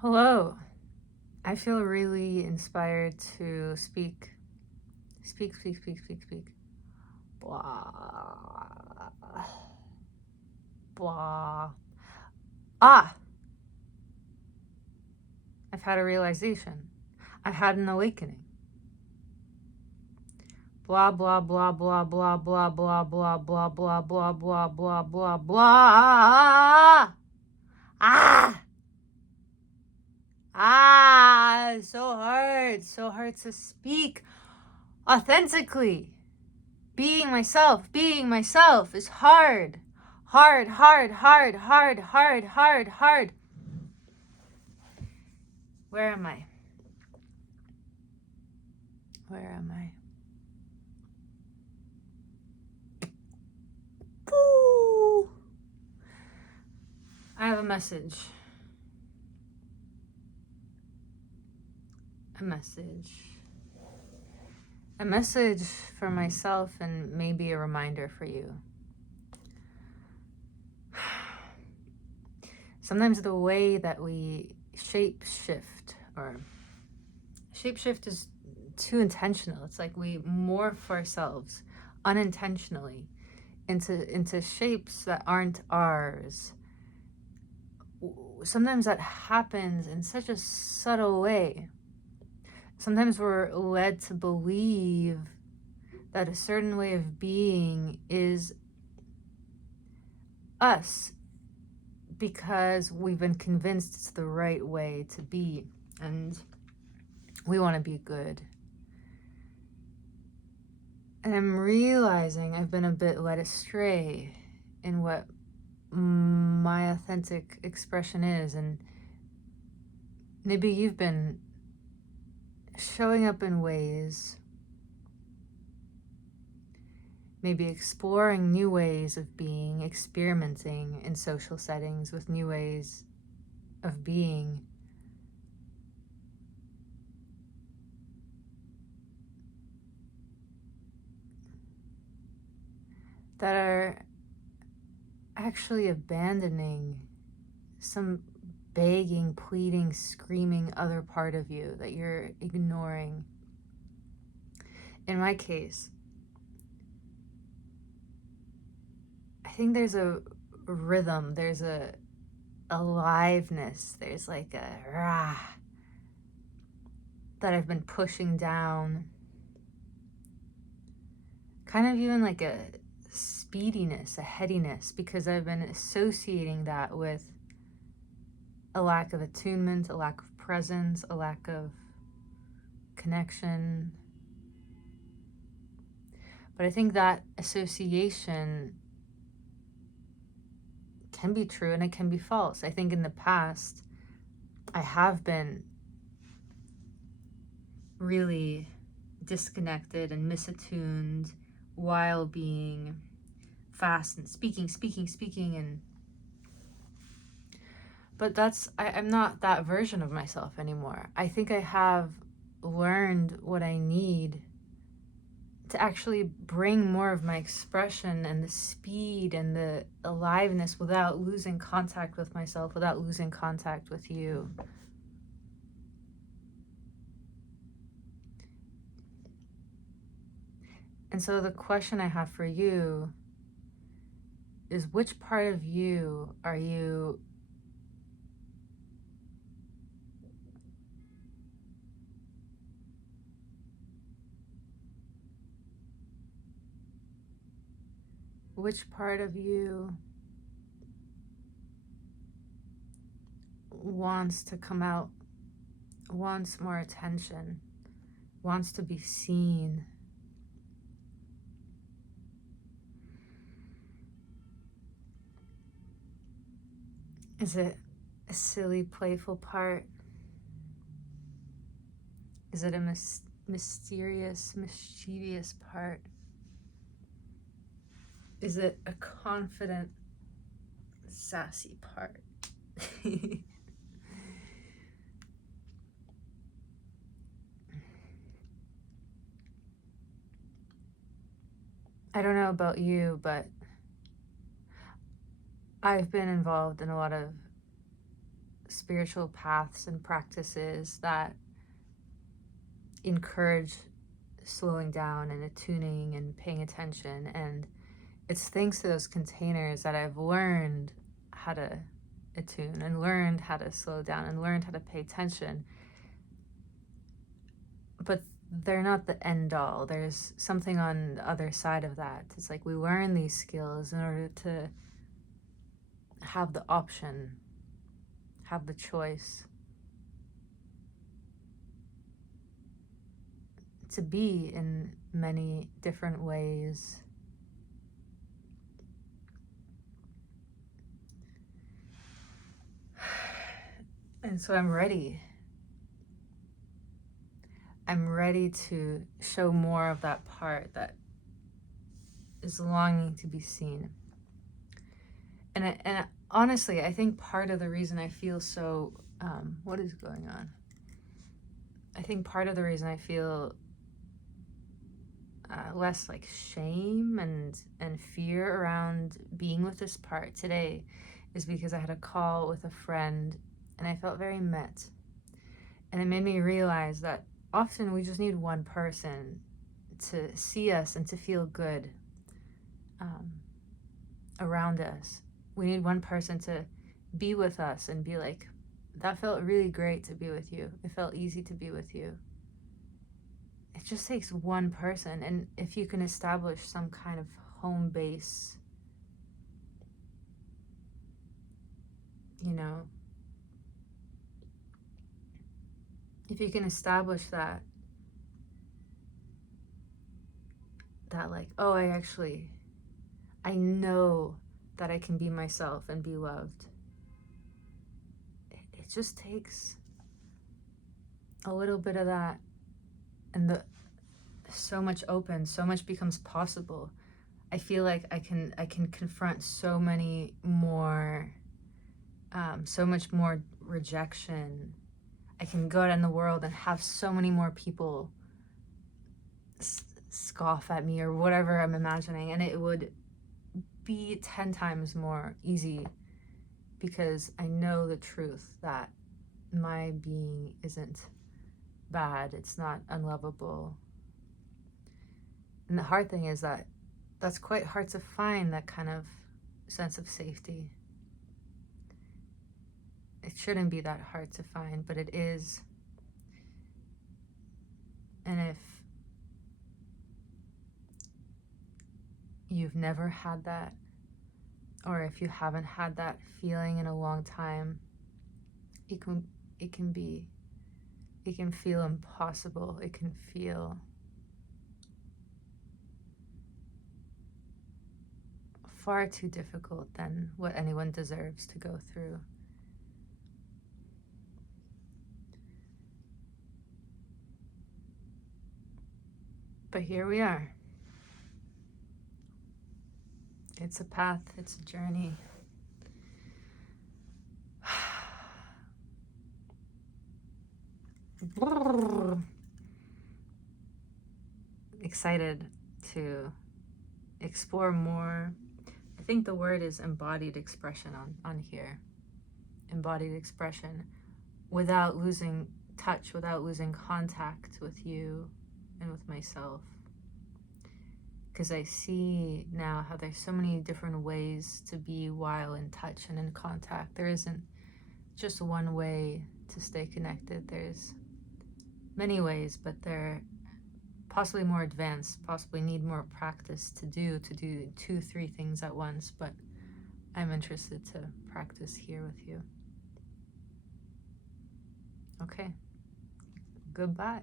Hello. I feel really inspired to speak. Speak. Blah. Blah. Ah! I've had a realization. I've had an awakening. Blah, blah, blah, blah, blah, blah, blah, blah, blah, blah, blah, blah, blah, blah, blah. Ah! Ah! So hard. So hard to speak authentically. Being myself is hard. Hard. Where am I? Boo! I have a message. A message for myself and maybe a reminder for you. Sometimes the way that we shapeshift is too intentional. It's like we morph ourselves unintentionally into shapes that aren't ours. Sometimes that happens in such a subtle way. Sometimes we're led to believe that a certain way of being is us because we've been convinced it's the right way to be, and we want to be good. And I'm realizing I've been a bit led astray in what my authentic expression is, and maybe you've been showing up in ways, maybe exploring new ways of being, experimenting in social settings with new ways of being. That are actually abandoning some begging, pleading, screaming other part of you that you're ignoring. In my case, I think there's a rhythm, there's a aliveness, there's like a rah that I've been pushing down. Kind of even like a speediness, a headiness, because I've been associating that with a lack of attunement, a lack of presence, a lack of connection. But I think that association can be true and it can be false. I think in the past, I have been really disconnected and misattuned while being fast and speaking and but I'm not that version of myself anymore. I think I have learned what I need to actually bring more of my expression and the speed and the aliveness without losing contact with myself, without losing contact with you. And so the question I have for you is, which part of you are you which part of you wants to come out, wants more attention, wants to be seen? Is it a silly, playful part? Is it a mysterious, mischievous part? Is it a confident, sassy part? I don't know about you, but I've been involved in a lot of spiritual paths and practices that encourage slowing down and attuning and paying attention. And it's thanks to those containers that I've learned how to attune and learned how to slow down and learned how to pay attention. But they're not the end all. There's something on the other side of that. It's like we learn these skills in order to have the option, have the choice to be in many different ways. And so I'm ready. I'm ready to show more of that part that is longing to be seen. And honestly, I think part of the reason I feel so, what is going on? I think part of the reason I feel less like shame and fear around being with this part today is because I had a call with a friend and I felt very met. And it made me realize that often we just need one person to see us and to feel good around us. We need one person to be with us and be like, that felt really great to be with you. It felt easy to be with you. It just takes one person. And if you can establish some kind of home base, you know, if you can establish that like, oh, I know that I can be myself and be loved. It just takes a little bit of that, and so much opens, so much becomes possible. I feel like I can confront so many more, so much more rejection. I can go out in the world and have so many more people scoff at me or whatever I'm imagining, and it would be 10 times more easy because I know the truth that my being isn't bad, it's not unlovable. And the hard thing is that that's quite hard to find, that kind of sense of safety. It shouldn't be that hard to find, but it is. And if you've never had that, or if you haven't had that feeling in a long time, it can feel impossible. It can feel far too difficult than what anyone deserves to go through. But here we are. It's a path, it's a journey. Excited to explore more. I think the word is embodied expression on here. Embodied expression without losing touch, without losing contact with you and with myself. Because I see now how there's so many different ways to be while in touch and in contact. There isn't just one way to stay connected. There's many ways, but they're possibly more advanced, possibly need more practice to do 2-3 things at once, but I'm interested to practice here with you. Okay, goodbye.